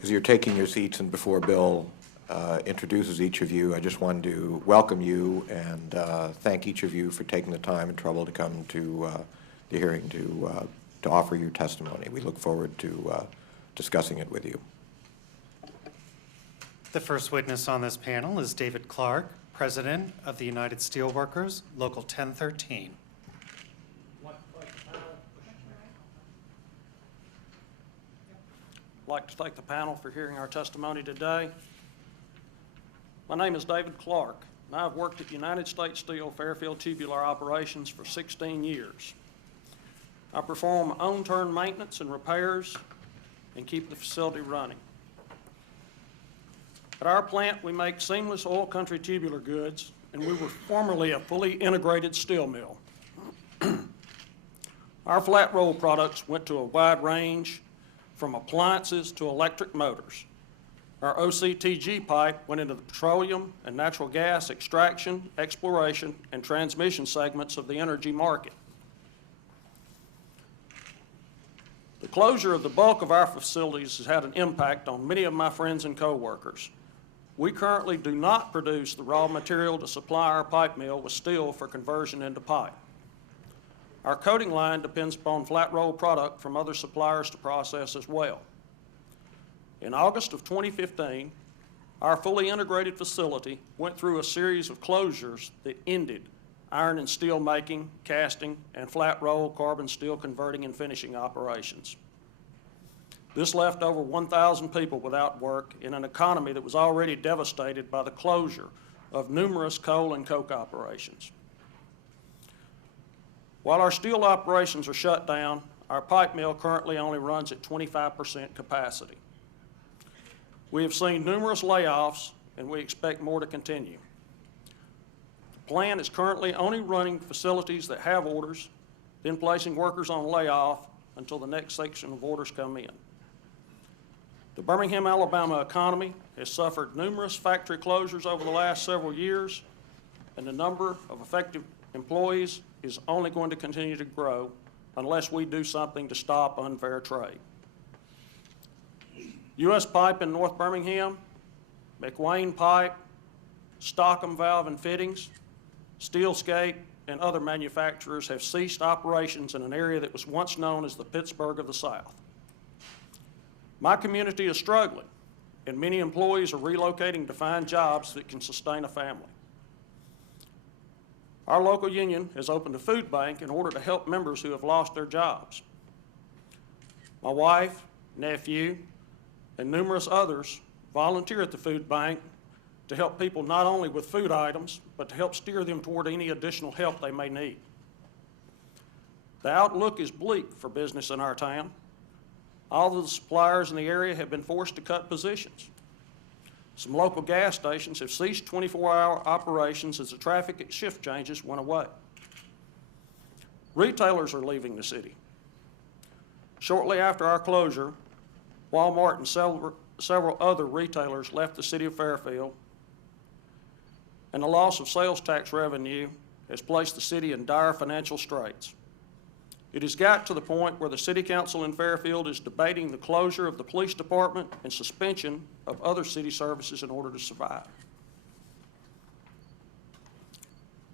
As you're taking your seats and before Bill introduces each of you, I just wanted to welcome you and thank each of you for taking the time and trouble to come to the hearing to offer your testimony. We look forward to discussing it with you. The first witness on this panel is David Clarke, President of the United Steelworkers, Local 1013. I'd like to thank the panel for hearing our testimony today. My name is David Clarke, and I've worked at United States Steel Fairfield Tubular Operations for 16 years. I perform on-turn maintenance and repairs and keep the facility running. At our plant, we make seamless oil country tubular goods, and we were formerly a fully integrated steel mill. Our flat roll products went to a wide range from appliances to electric motors. Our OCTG pipe went into the petroleum and natural gas extraction, exploration, and transmission segments of the energy market. The closure of the bulk of our facilities has had an impact on many of my friends and coworkers. We currently do not produce the raw material to supply our pipe mill with steel for conversion into pipe. Our coating line depends upon flat roll product from other suppliers to process as well. In August of 2015, our fully integrated facility went through a series of closures that ended iron and steel making, casting, and flat roll carbon steel converting and finishing operations. This left over 1,000 people without work in an economy that was already devastated by the closure of numerous coal and coke operations. While our steel operations are shut down, our pipe mill currently only runs at 25% capacity. We have seen numerous layoffs, and we expect more to continue. The plant is currently only running facilities that have orders, then placing workers on layoff until the next section of orders come in. The Birmingham, Alabama economy has suffered numerous factory closures over the last several years, and the number of effective employees is only going to continue to grow unless we do something to stop unfair trade. U.S. Pipe in North Birmingham, McWayne Pipe, Stockham Valve and Fittings, Steelscape, and other manufacturers have ceased operations in an area that was once known as the Pittsburgh of the South. My community is struggling, and many employees are relocating to find jobs that can sustain a family. Our local union has opened a food bank in order to help members who have lost their jobs. My wife, nephew, and numerous others volunteer at the food bank to help people not only with food items, but to help steer them toward any additional help they may need. The outlook is bleak for business in our town. All of the suppliers in the area have been forced to cut positions. Some local gas stations have ceased 24-hour operations as the traffic at shift changes went away. Retailers are leaving the city. Shortly after our closure, Walmart and several other retailers left the city of Fairfield, and the loss of sales tax revenue has placed the city in dire financial straits. It has got to the point where the City Council in Fairfield is debating the closure of the police department and suspension of other city services in order to survive.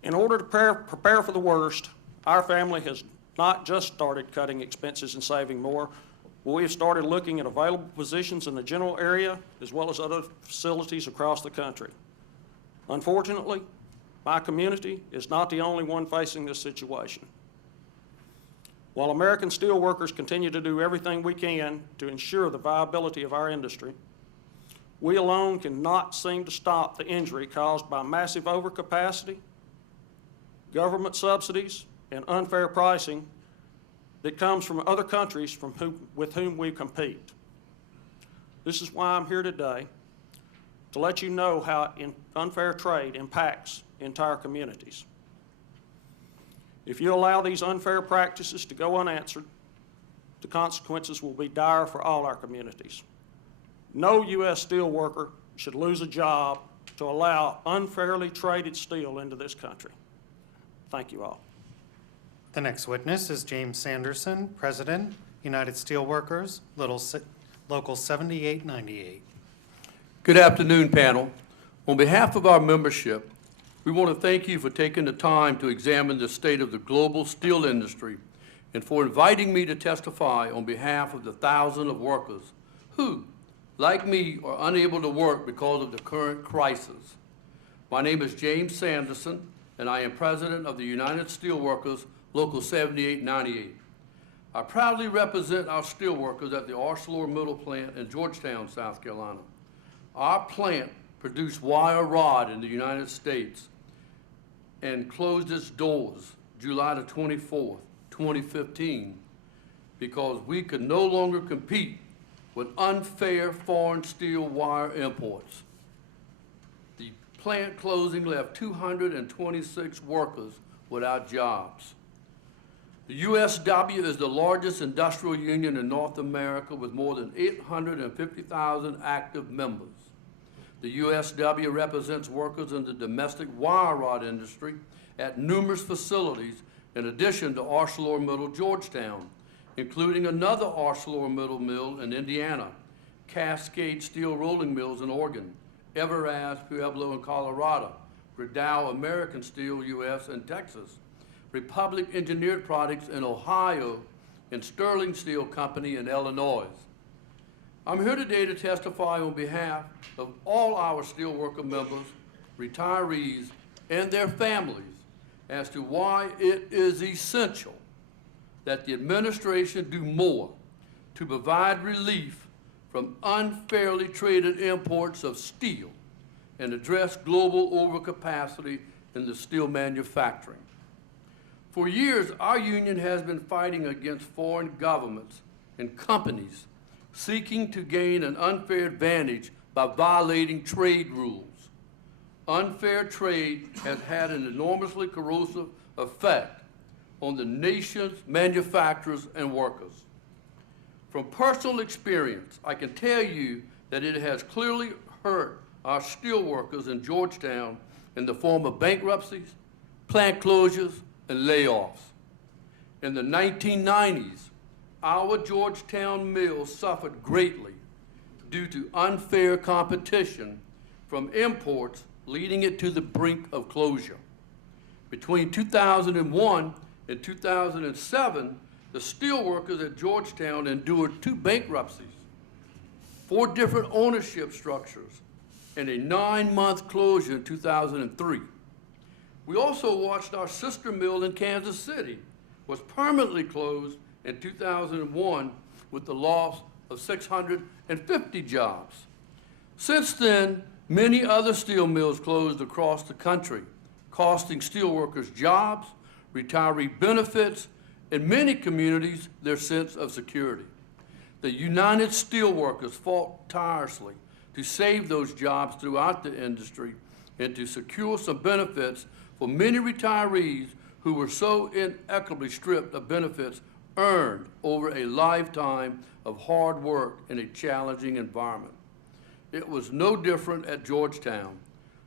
In order to prepare for the worst, our family has not just started cutting expenses and saving more, but we have started looking at available positions in the general area as well as other facilities across the country. Unfortunately, my community is not the only one facing this situation. While American steelworkers continue to do everything we can to ensure the viability of our industry, we alone cannot seem to stop the injury caused by massive overcapacity, government subsidies, and unfair pricing that comes from other countries with whom we compete. This is why I'm here today, to let you know how unfair trade impacts entire communities. If you allow these unfair practices to go unanswered, the consequences will be dire for all our communities. No U.S. steel worker should lose a job to allow unfairly traded steel into this country. Thank you all. The next witness is James Sanderson, President, United Steelworkers, Local 7898. Good afternoon, panel. On behalf of our membership, we want to thank you for taking the time to examine the state of the global steel industry and for inviting me to testify on behalf of the thousands of workers who, like me, are unable to work because of the current crisis. My name is James Sanderson, and I am president of the United Steelworkers, Local 7898. I proudly represent our steelworkers at the ArcelorMittal plant in Georgetown, South Carolina. Our plant produced wire rod in the United States and closed its doors July the 24th, 2015, because we could no longer compete with unfair foreign steel wire imports. The plant closing left 226 workers without jobs. The USW is the largest industrial union in North America with more than 850,000 active members. The USW represents workers in the domestic wire rod industry at numerous facilities in addition to ArcelorMittal Georgetown, including another ArcelorMittal mill in Indiana, Cascade Steel Rolling Mills in Oregon, Everaz Pueblo in Colorado, Gerdau American Steel US in Texas, Republic Engineered Products in Ohio, and Sterling Steel Company in Illinois. I'm here today to testify on behalf of all our steelworker members, retirees, and their families as to why it is essential that the administration do more to provide relief from unfairly traded imports of steel and address global overcapacity in the steel manufacturing. For years, our union has been fighting against foreign governments and companies seeking to gain an unfair advantage by violating trade rules. Unfair trade has had an enormously corrosive effect on the nation's manufacturers and workers. From personal experience, I can tell you that it has clearly hurt our steelworkers in Georgetown in the form of bankruptcies, plant closures, and layoffs. In the 1990s, our Georgetown mill suffered greatly due to unfair competition from imports, leading it to the brink of closure. Between 2001 and 2007, the steelworkers at Georgetown endured 2 bankruptcies, 4 different ownership structures, and a 9-month closure in 2003. We also watched our sister mill in Kansas City was permanently closed in 2001 with the loss of 650 jobs. Since then, many other steel mills closed across the country, costing steelworkers jobs, retiree benefits, and many communities their sense of security. The United Steelworkers fought tirelessly to save those jobs throughout the industry and to secure some benefits for many retirees who were so inequitably stripped of benefits earned over a lifetime of hard work in a challenging environment. It was no different at Georgetown.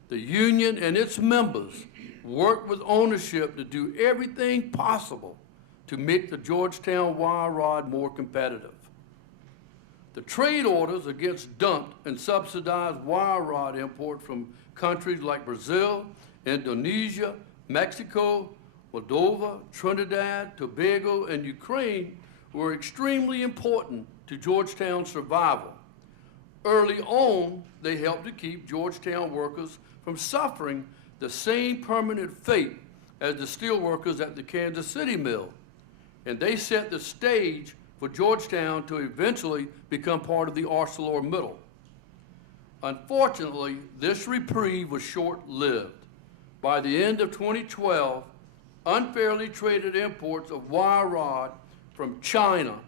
The union and its members worked with ownership to do everything possible to make the Georgetown wire rod more competitive. The trade orders against dumped and subsidized wire rod import from countries like Brazil, Indonesia, Mexico, Moldova, Trinidad, Tobago, and Ukraine were extremely important to Georgetown's survival. Early on, they helped to keep Georgetown workers from suffering the same permanent fate as the steelworkers at the Kansas City mill, and they set the stage for Georgetown to eventually become part of the ArcelorMittal. Unfortunately, this reprieve was short-lived. By the end of 2012, unfairly traded imports of wire rod from China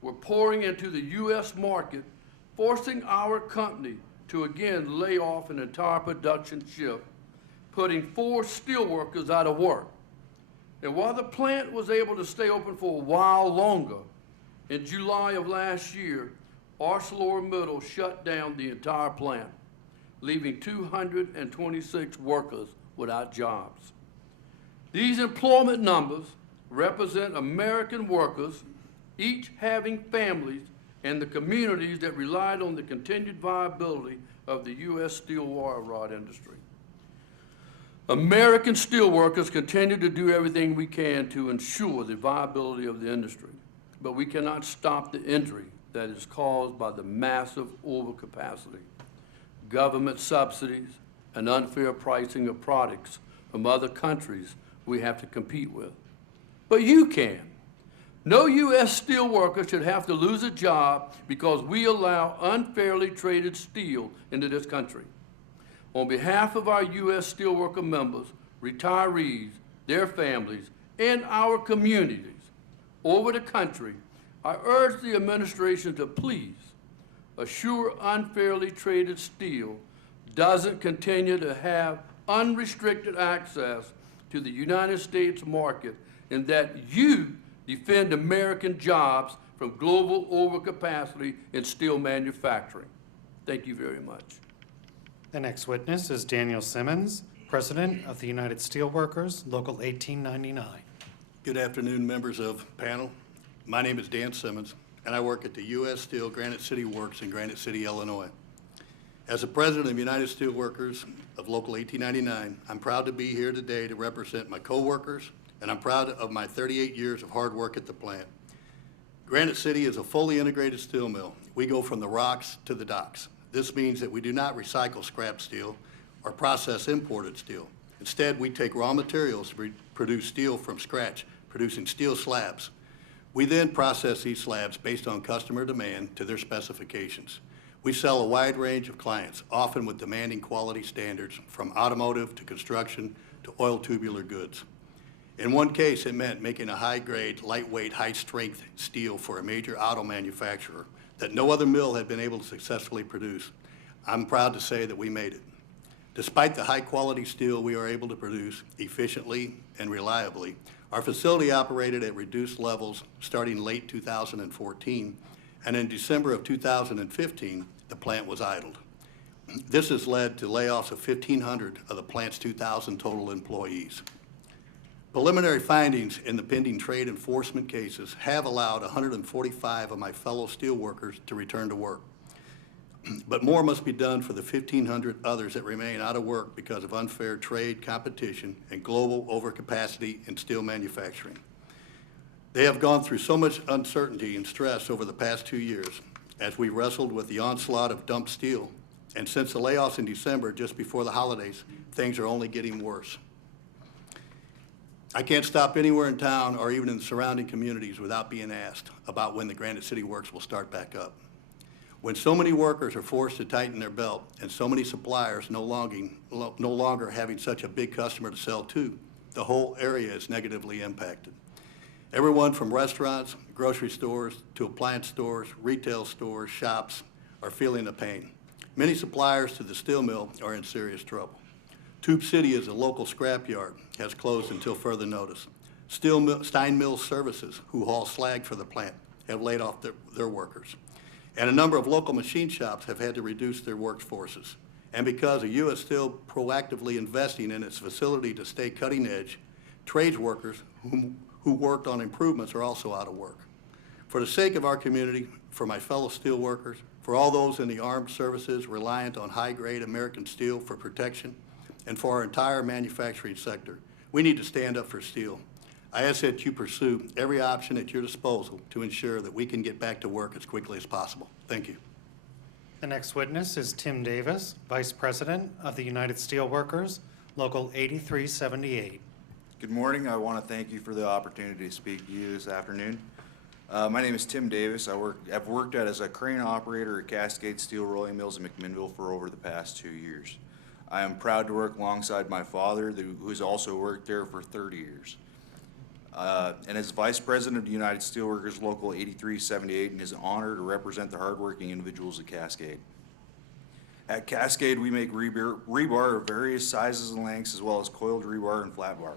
were pouring into the U.S. market, forcing our company to again lay off an entire production shift, putting 4 steelworkers out of work. And while the plant was able to stay open for a while longer, in July of last year, ArcelorMittal shut down the entire plant, leaving 226 workers without jobs. These employment numbers represent American workers, each having families and the communities that relied on the continued viability of the U.S. steel wire rod industry. American steelworkers continue to do everything we can to ensure the viability of the industry, but we cannot stop the injury that is caused by the massive overcapacity, government subsidies, and unfair pricing of products from other countries we have to compete with. But you can. No U.S. steelworker should have to lose a job because we allow unfairly traded steel into this country. On behalf of our U.S. steelworker members, retirees, their families, and our communities over the country, I urge the administration to please assure unfairly traded steel doesn't continue to have unrestricted access to the United States market, and that you defend American jobs from global overcapacity in steel manufacturing. Thank you very much. The next witness is Daniel Simmons, President of the United Steelworkers, Local 1899. Good afternoon, members of panel. My name is Dan Simmons, and I work at the U.S. Steel Granite City Works in Granite City, Illinois. As the President of United Steelworkers of Local 1899, I'm proud to be here today to represent my coworkers, and I'm proud of my 38 years of hard work at the plant. Granite City is a fully integrated steel mill. We go from the rocks to the docks. This means that we do not recycle scrap steel or process imported steel. Instead, we take raw materials to produce steel from scratch, producing steel slabs. We then process these slabs based on customer demand to their specifications. We sell a wide range of clients, often with demanding quality standards, from automotive to construction to oil tubular goods. In one case, it meant making a high-grade, lightweight, high-strength steel for a major auto manufacturer that no other mill had been able to successfully produce. I'm proud to say that we made it. Despite the high-quality steel we are able to produce efficiently and reliably, our facility operated at reduced levels starting late 2014, and in December of 2015, the plant was idled. This has led to layoffs of 1,500 of the plant's 2,000 total employees. Preliminary findings in the pending trade enforcement cases have allowed 145 of my fellow steelworkers to return to work. But more must be done for the 1,500 others that remain out of work because of unfair trade competition and global overcapacity in steel manufacturing. They have gone through so much uncertainty and stress over the past 2 years as we wrestled with the onslaught of dumped steel. And since the layoffs in December, just before the holidays, things are only getting worse. I can't stop anywhere in town or even in the surrounding communities without being asked about when the Granite City Works will start back up. When so many workers are forced to tighten their belt and so many suppliers no longer having such a big customer to sell to, the whole area is negatively impacted. Everyone from restaurants, grocery stores, to appliance stores, retail stores, shops are feeling the pain. Many suppliers to the steel mill are in serious trouble. Tube City is a local scrapyard, has closed until further notice. Stein Mill Services, who haul slag for the plant, have laid off their workers. And a number of local machine shops have had to reduce their workforces. And because of U.S. Steel proactively investing in its facility to stay cutting edge, trades workers who worked on improvements are also out of work. For the sake of our community, for my fellow steel workers, for all those in the armed services reliant on high-grade American steel for protection, and for our entire manufacturing sector, we need to stand up for steel. I ask that you pursue every option at your disposal to ensure that we can get back to work as quickly as possible. Thank you. The next witness is Tim Davis, Vice President of the United Steelworkers, Local 8378. Good morning. I want to thank you for the opportunity to speak to you this afternoon. My name is Tim Davis. I've worked as a crane operator at Cascade Steel Rolling Mills in McMinnville for over the past 2 years. I am proud to work alongside my father, who has also worked there for 30 years. And as Vice President of the United Steelworkers Local 8378, and is an honor to represent the hardworking individuals at Cascade. At Cascade, we make rebar of various sizes and lengths, as well as coiled rebar and flat bar.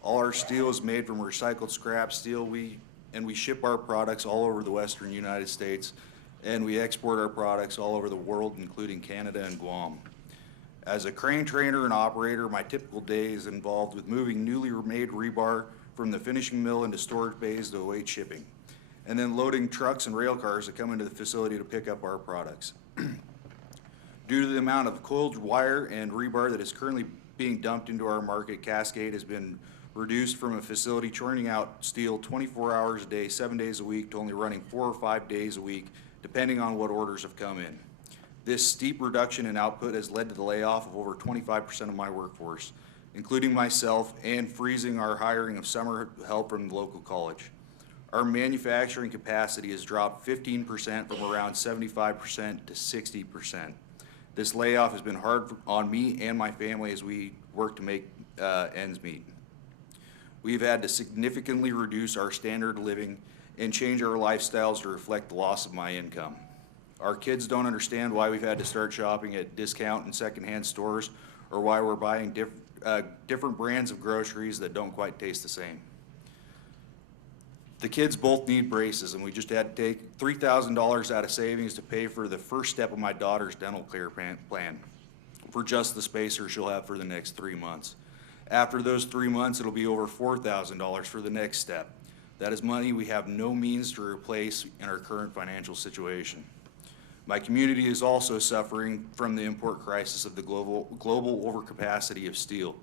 All our steel is made from recycled scrap steel. We ship our products all over the western United States, and we export our products all over the world, including Canada and Guam. As a crane trainer and operator, my typical day is involved with moving newly made rebar from the finishing mill into storage bays to await shipping. and then loading trucks and rail cars that come into the facility to pick up our products. Due to the amount of coiled wire and rebar that is currently being dumped into our market, Cascade has been reduced from a facility churning out steel 24 hours a day, 7 days a week, to only running 4 or 5 days a week, depending on what orders have come in. This steep reduction in output has led to the layoff of over 25% of my workforce, including myself, and freezing our hiring of summer help from the local college. Our manufacturing capacity has dropped 15% from around 75% to 60%. This layoff has been hard on me and my family as we work to make ends meet. We've had to significantly reduce our standard of living and change our lifestyles to reflect the loss of my income. Our kids don't understand why we've had to start shopping at discount and secondhand stores, or why we're buying different brands of groceries that don't quite taste the same. The kids both need braces, and we just had to take $3,000 out of savings to pay for the first step of my daughter's dental care plan for just the spacer she'll have for the next 3 months. After those 3 months, it'll be over $4,000 for the next step. That is money we have no means to replace in our current financial situation. My community is also suffering from the import crisis of the global overcapacity of steel.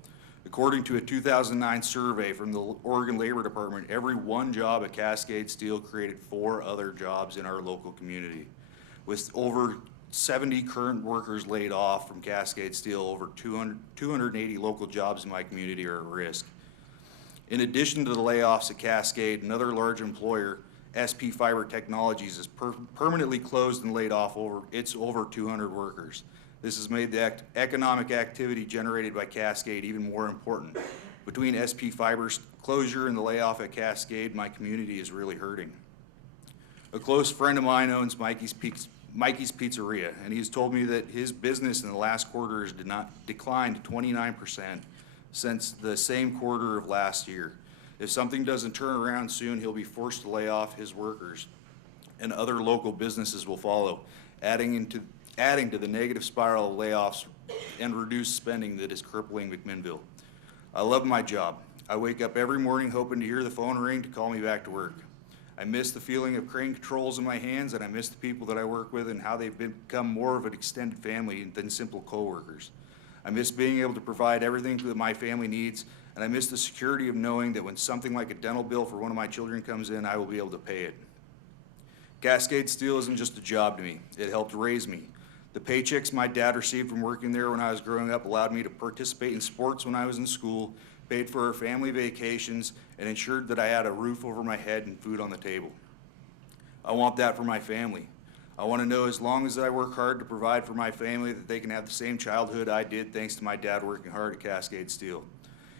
According to a 2009 survey from the Oregon Labor Department, every one job at Cascade Steel created 4 other jobs in our local community. With over 70 current workers laid off from Cascade Steel, over 280 local jobs in my community are at risk. In addition to the layoffs at Cascade, another large employer, SP Fiber Technologies, is permanently closed and laid off over 200 workers. This has made the economic activity generated by Cascade even more important. Between SP Fiber's closure and the layoff at Cascade, my community is really hurting. A close friend of mine owns Mikey's Pizzeria, and he's told me that his business in the last quarter has declined 29% since the same quarter of last year. If something doesn't turn around soon, he'll be forced to lay off his workers, and other local businesses will follow, adding to the negative spiral of layoffs and reduced spending that is crippling McMinnville. I love my job. I wake up every morning hoping to hear the phone ring to call me back to work. I miss the feeling of crane controls in my hands, and I miss the people that I work with and how they've become more of an extended family than simple coworkers. I miss being able to provide everything that my family needs, and I miss the security of knowing that when something like a dental bill for one of my children comes in, I will be able to pay it. Cascade Steel isn't just a job to me. It helped raise me. The paychecks my dad received from working there when I was growing up allowed me to participate in sports when I was in school, paid for our family vacations, and ensured that I had a roof over my head and food on the table. I want that for my family. I want to know, as long as I work hard to provide for my family, that they can have the same childhood I did thanks to my dad working hard at Cascade Steel.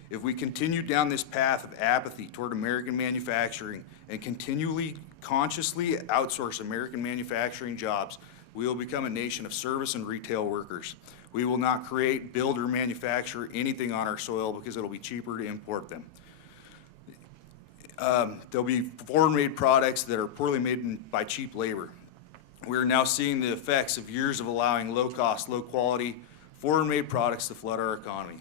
If we continue down this path of apathy toward American manufacturing and continually, consciously outsource American manufacturing jobs, we will become a nation of service and retail workers. We will not create, build, or manufacture anything on our soil because it'll be cheaper to import them. There'll be foreign-made products that are poorly made by cheap labor. We are now seeing the effects of years of allowing low-cost, low-quality, foreign-made products to flood our economy.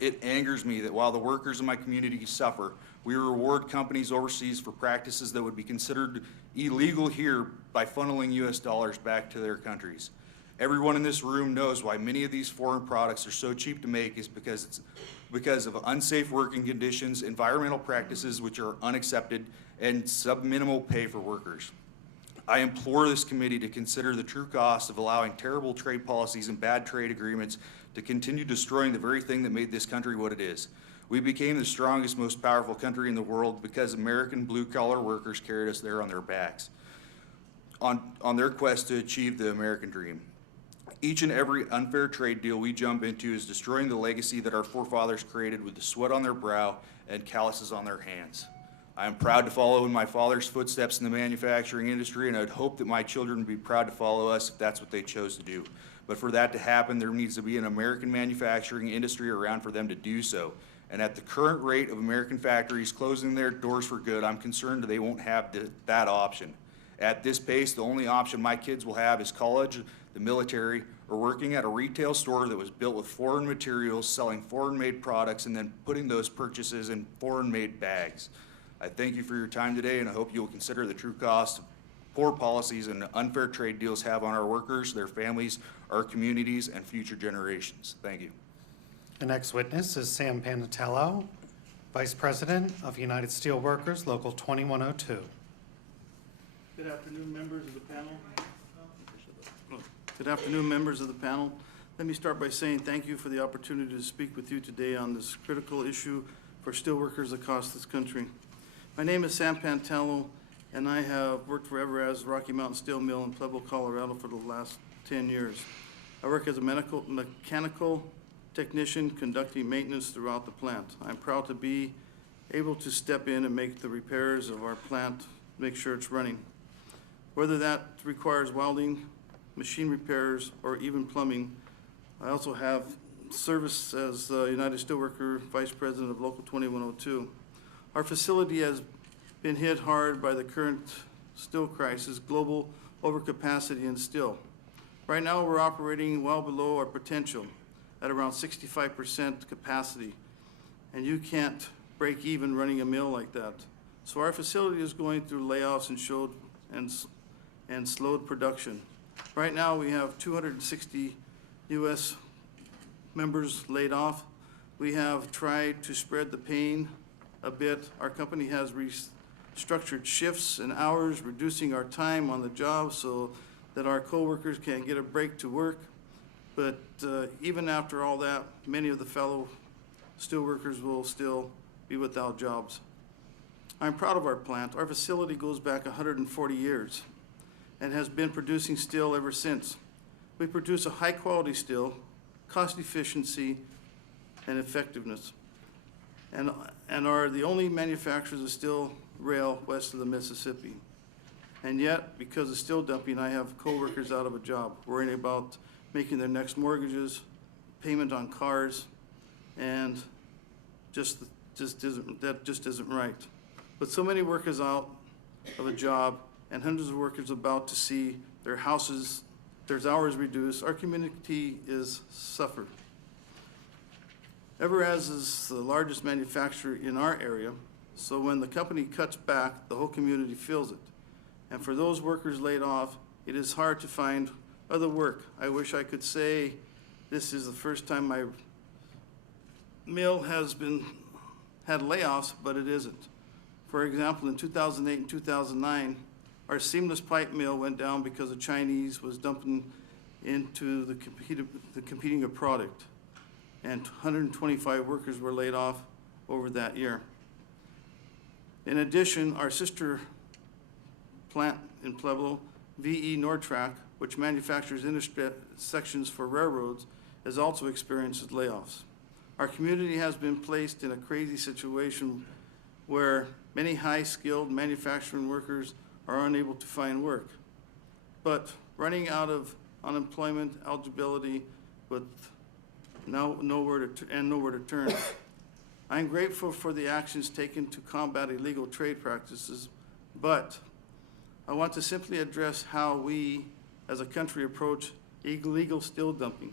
It angers me that while the workers in my community suffer, we reward companies overseas for practices that would be considered illegal here by funneling U.S. dollars back to their countries. Everyone in this room knows why many of these foreign products are so cheap to make is because of unsafe working conditions, environmental practices which are unaccepted, and subminimal pay for workers. I implore this committee to consider the true cost of allowing terrible trade policies and bad trade agreements to continue destroying the very thing that made this country what it is. We became the strongest, most powerful country in the world because American blue-collar workers carried us there on their backs, on their quest to achieve the American dream. Each and every unfair trade deal we jump into is destroying the legacy that our forefathers created with the sweat on their brow and calluses on their hands. I am proud to follow in my father's footsteps in the manufacturing industry, and I'd hope that my children would be proud to follow us if that's what they chose to do. But for that to happen, there needs to be an American manufacturing industry around for them to do so. And at the current rate of American factories closing their doors for good, I'm concerned that they won't have that option. At this pace, the only option my kids will have is college, the military, or working at a retail store that was built with foreign materials, selling foreign-made products, and then putting those purchases in foreign-made bags. I thank you for your time today, and I hope you will consider the true cost poor policies and unfair trade deals have on our workers, their families, our communities, and future generations. Thank you. The next witness is Sam Pantello, Vice President of United Steelworkers, Local 2102. Good afternoon, members of the panel. Good afternoon, members of the panel. Let me start by saying thank you for the opportunity to speak with you today on this critical issue for steelworkers across this country. My name is Sam Pantello, and I have worked for Everaz Rocky Mountain Steel Mill in Pueblo, Colorado for the last 10 years. I work as a mechanical technician conducting maintenance throughout the plant. I'm proud to be able to step in and make the repairs of our plant, make sure it's running. Whether that requires welding, machine repairs, or even plumbing, I also have service as United Steelworker Vice President of Local 2102. Our facility has been hit hard by the current steel crisis, global overcapacity in steel. Right now, we're operating well below our potential at around 65% capacity, and you can't break even running a mill like that. So our facility is going through layoffs and slowed production. Right now, we have 260 U.S. members laid off. We have tried to spread the pain a bit. Our company has restructured shifts and hours, reducing our time on the job so that our coworkers can get a break to work. But even after all that, many of the fellow steelworkers will still be without jobs. I'm proud of our plant. Our facility goes back 140 years and has been producing steel ever since. We produce a high-quality steel, cost efficiency, and effectiveness, and are the only manufacturers of steel rail west of the Mississippi. And yet, because of steel dumping, I have coworkers out of a job, worrying about making their next mortgages, payment on cars, and that just isn't right. With so many workers out of a job and hundreds of workers about to see their houses, their hours reduced, our community is suffered. Everaz is the largest manufacturer in our area, so when the company cuts back, the whole community feels it. And for those workers laid off, it is hard to find other work. I wish I could say this is the first time my mill has had layoffs, but it isn't. For example, in 2008 and 2009, our seamless pipe mill went down because the Chinese was dumping into the competing product, and 125 workers were laid off over that year. In addition, our sister plant in Pueblo, VE Nordtrack, which manufactures intersections for railroads, has also experienced layoffs. Our community has been placed in a crazy situation where many high-skilled manufacturing workers are unable to find work, but running out of unemployment eligibility with nowhere to turn. I'm grateful for the actions taken to combat illegal trade practices, but I want to simply address how we as a country approach illegal steel dumping.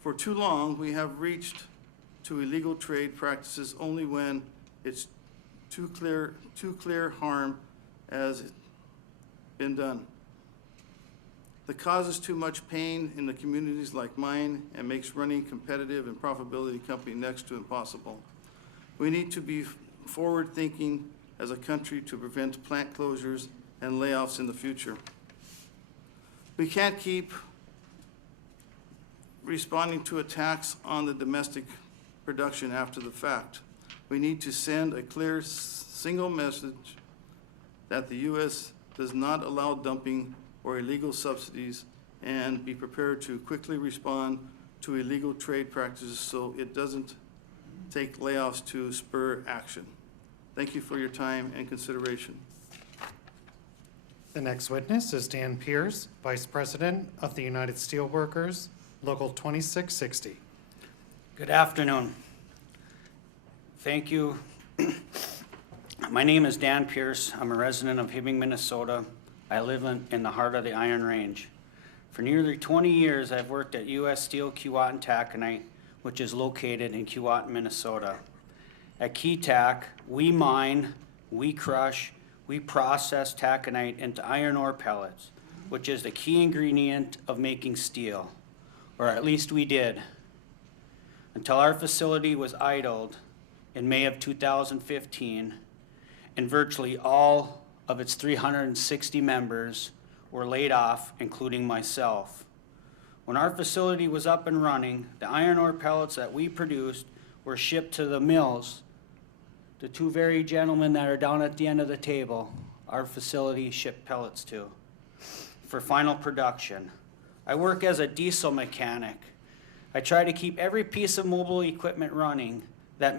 For too long, we have reached to illegal trade practices only when it's too clear harm has been done. That causes too much pain in the communities like mine and makes running competitive and profitability company next to impossible. We need to be forward-thinking as a country to prevent plant closures and layoffs in the future. We can't keep responding to attacks on the domestic production after the fact. We need to send a clear single message that the U.S. does not allow dumping or illegal subsidies, and be prepared to quickly respond to illegal trade practices so it doesn't take layoffs to spur action. Thank you for your time and consideration. The next witness is Dan Pierce, Vice President of the United Steelworkers, Local 2660. Good afternoon. Thank you. My name is Dan Pierce. I'm a resident of Hibbing, Minnesota. I live in the heart of the Iron Range. For nearly 20 years, I've worked at US Steel Keewatin Taconite, which is located in Keewatin, Minnesota. At Keetac, we mine, we crush, we process taconite into iron ore pellets, which is the key ingredient of making steel, or at least we did, until our facility was idled in May of 2015, and virtually all of its 360 members were laid off, including myself. When our facility was up and running, the iron ore pellets that we produced were shipped to the mills. The two very gentlemen that are down at the end of the table, our facility shipped pellets to, for final production. I work as a diesel mechanic. I try to keep every piece of mobile equipment running that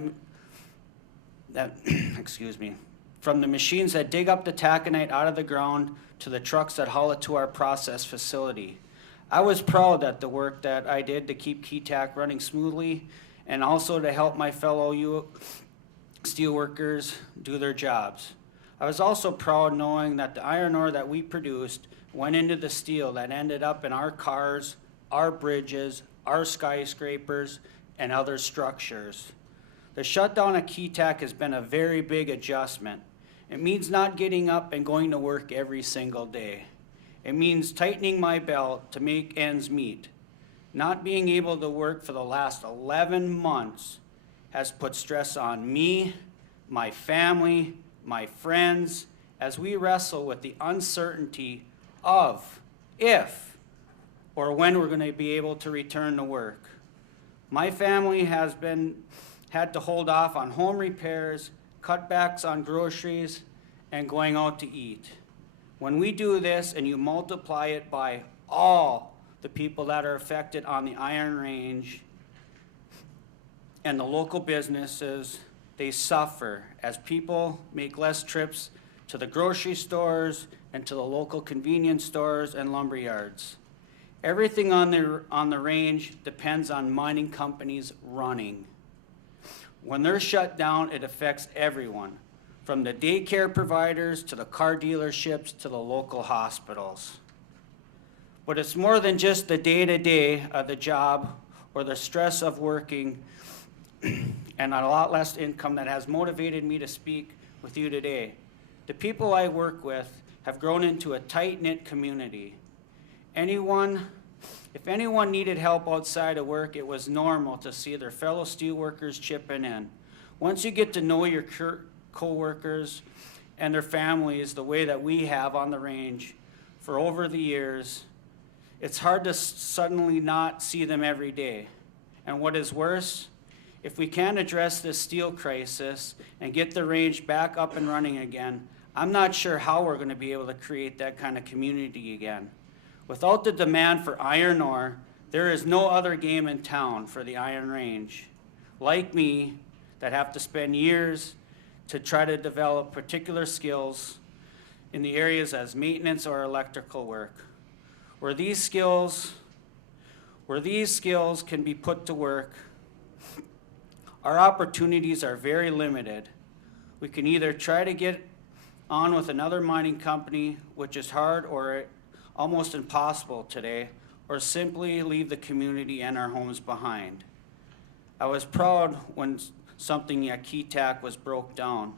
excuse me, from the machines that dig up the taconite out of the ground to the trucks that haul it to our process facility. I was proud at the work that I did to keep KeyTac running smoothly and also to help my fellow steelworkers do their jobs. I was also proud knowing that the iron ore that we produced went into the steel that ended up in our cars, our bridges, our skyscrapers, and other structures. The shutdown of KeyTac has been a very big adjustment. It means not getting up and going to work every single day. It means tightening my belt to make ends meet. Not being able to work for the last 11 months has put stress on me, my family, my friends, as we wrestle with the uncertainty of if or when we're going to be able to return to work. My family has had to hold off on home repairs, cutbacks on groceries, and going out to eat. When we do this and you multiply it by all the people that are affected on the Iron Range and the local businesses, they suffer as people make less trips to the grocery stores and to the local convenience stores and lumber yards. Everything on the range depends on mining companies running. When they're shut down, it affects everyone, from the daycare providers to the car dealerships to the local hospitals. But it's more than just the day-to-day of the job or the stress of working and a lot less income that has motivated me to speak with you today. The people I work with have grown into a tight-knit community. If anyone needed help outside of work, it was normal to see their fellow steelworkers chipping in. Once you get to know your co-workers and their families the way that we have on the range for over the years, it's hard to suddenly not see them every day. And what is worse, if we can't address this steel crisis and get the range back up and running again, I'm not sure how we're going to be able to create that kind of community again. Without the demand for iron ore, there is no other game in town for the Iron Range, like me, that have to spend years to try to develop particular skills in the areas as maintenance or electrical work. Where these skills can be put to work, our opportunities are very limited. We can either try to get on with another mining company, which is hard or almost impossible today, or simply leave the community and our homes behind. I was proud when something at KeyTac was broke down.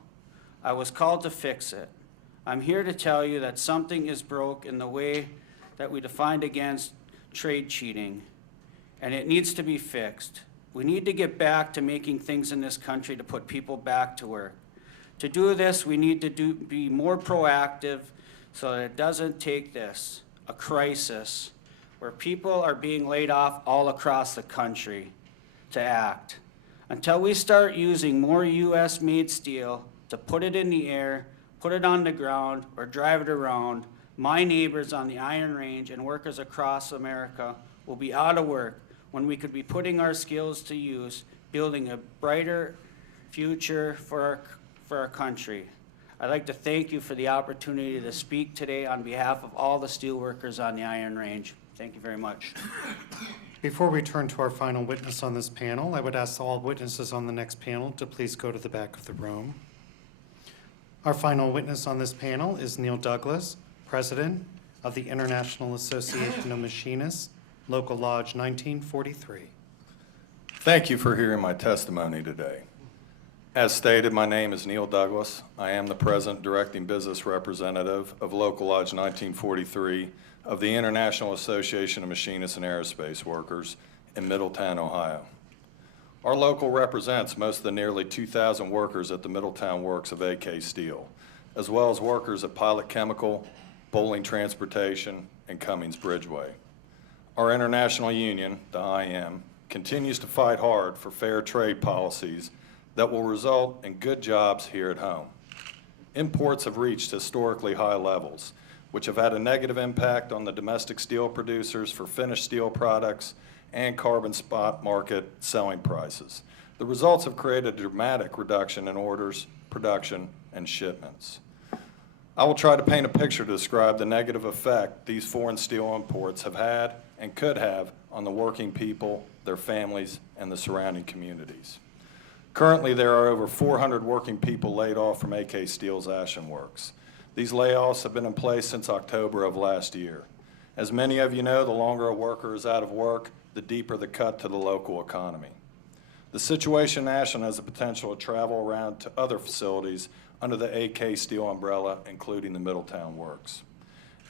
I was called to fix it. I'm here to tell you that something is broke in the way that we defined against trade cheating, and it needs to be fixed. We need to get back to making things in this country to put people back to work. To do this, we need to be more proactive so that it doesn't take this, a crisis, where people are being laid off all across the country, to act. Until we start using more U.S.-made steel to put it in the air, put it on the ground, or drive it around, my neighbors on the Iron Range and workers across America will be out of work when we could be putting our skills to use, building a brighter future for our country. I'd like to thank you for the opportunity to speak today on behalf of all the steelworkers on the Iron Range. Thank you very much. Before we turn to our final witness on this panel, I would ask all witnesses on the next panel to please go to the back of the room. Our final witness on this panel is Neil Douglas, President of the International Association of Machinists, Local Lodge 1943. Thank you for hearing my testimony today. As stated, my name is Neil Douglas. I am the President Directing Business Representative of Local Lodge 1943 of the International Association of Machinists and Aerospace Workers in Middletown, Ohio. Our local represents most of the nearly 2,000 workers at the Middletown Works of AK Steel, as well as workers at Pilot Chemical, Bowling Transportation, and Cummings Bridgeway. Our international union, the IM, continues to fight hard for fair trade policies that will result in good jobs here at home. Imports have reached historically high levels, which have had a negative impact on the domestic steel producers for finished steel products and carbon spot market selling prices. The results have created a dramatic reduction in orders, production, and shipments. I will try to paint a picture to describe the negative effect these foreign steel imports have had and could have on the working people, their families, and the surrounding communities. Currently, there are over 400 working people laid off from AK Steel's Ashen Works. These layoffs have been in place since October of last year. As many of you know, the longer a worker is out of work, the deeper the cut to the local economy. The situation in Ashen has the potential to travel around to other facilities under the AK Steel umbrella, including the Middletown Works.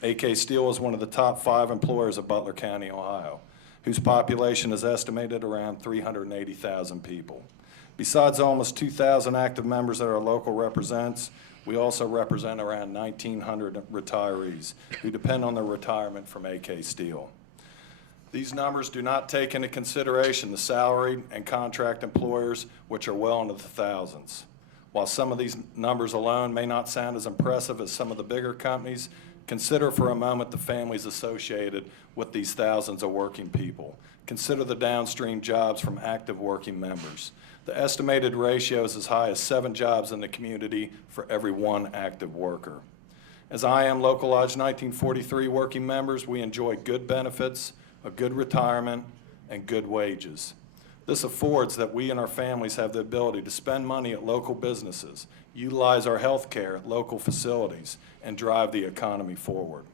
AK Steel is one of the top 5 employers of Butler County, Ohio, whose population is estimated around 380,000 people. Besides almost 2,000 active members that our local represents, we also represent around 1,900 retirees who depend on their retirement from AK Steel. These numbers do not take into consideration the salaried and contract employers, which are well into the thousands. While some of these numbers alone may not sound as impressive as some of the bigger companies, consider for a moment the families associated with these thousands of working people. Consider the downstream jobs from active working members. The estimated ratio is as high as 7 jobs in the community for every 1 active worker. As I am Local Lodge 1943 working members, we enjoy good benefits, a good retirement, and good wages. This affords that we and our families have the ability to spend money at local businesses, utilize our health care at local facilities, and drive the economy forward.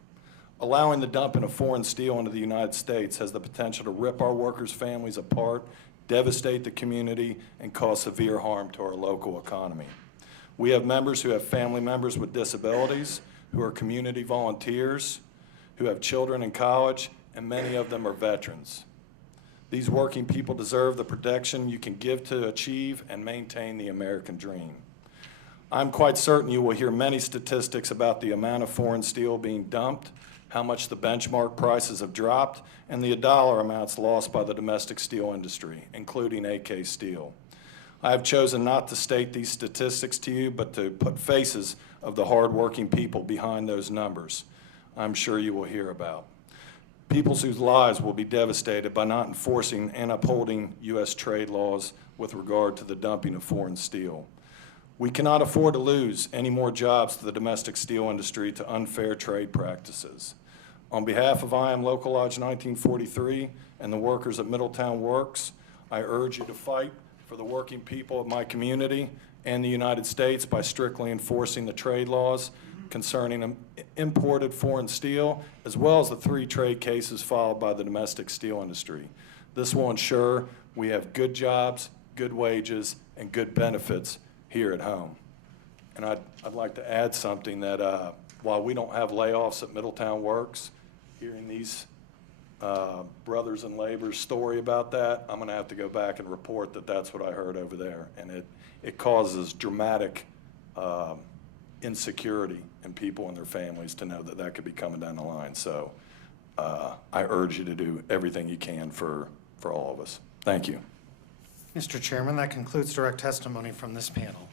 Allowing the dumping of foreign steel into the United States has the potential to rip our workers' families apart, devastate the community, and cause severe harm to our local economy. We have members who have family members with disabilities, who are community volunteers, who have children in college, and many of them are veterans. These working people deserve the protection you can give to achieve and maintain the American dream. I'm quite certain you will hear many statistics about the amount of foreign steel being dumped, how much the benchmark prices have dropped, and the dollar amounts lost by the domestic steel industry, including AK Steel. I have chosen not to state these statistics to you, but to put faces of the hard-working people behind those numbers I'm sure you will hear about. People whose lives will be devastated by not enforcing and upholding U.S. trade laws with regard to the dumping of foreign steel. We cannot afford to lose any more jobs to the domestic steel industry to unfair trade practices. On behalf of I Am Local Lodge 1943 and the workers at Middletown Works, I urge you to fight for the working people of my community and the United States by strictly enforcing the trade laws concerning imported foreign steel, as well as the 3 trade cases filed by the domestic steel industry. This will ensure we have good jobs, good wages, and good benefits here at home. And I'd like to add something that while we don't have layoffs at Middletown Works, hearing these brothers and laborers story about that, I'm gonna have to go back and report that that's what I heard over there. And it causes dramatic insecurity in people and their families to know that that could be coming down the line. So I urge you to do everything you can for all of us. Thank you. Mr. Chairman, that concludes direct testimony from this panel.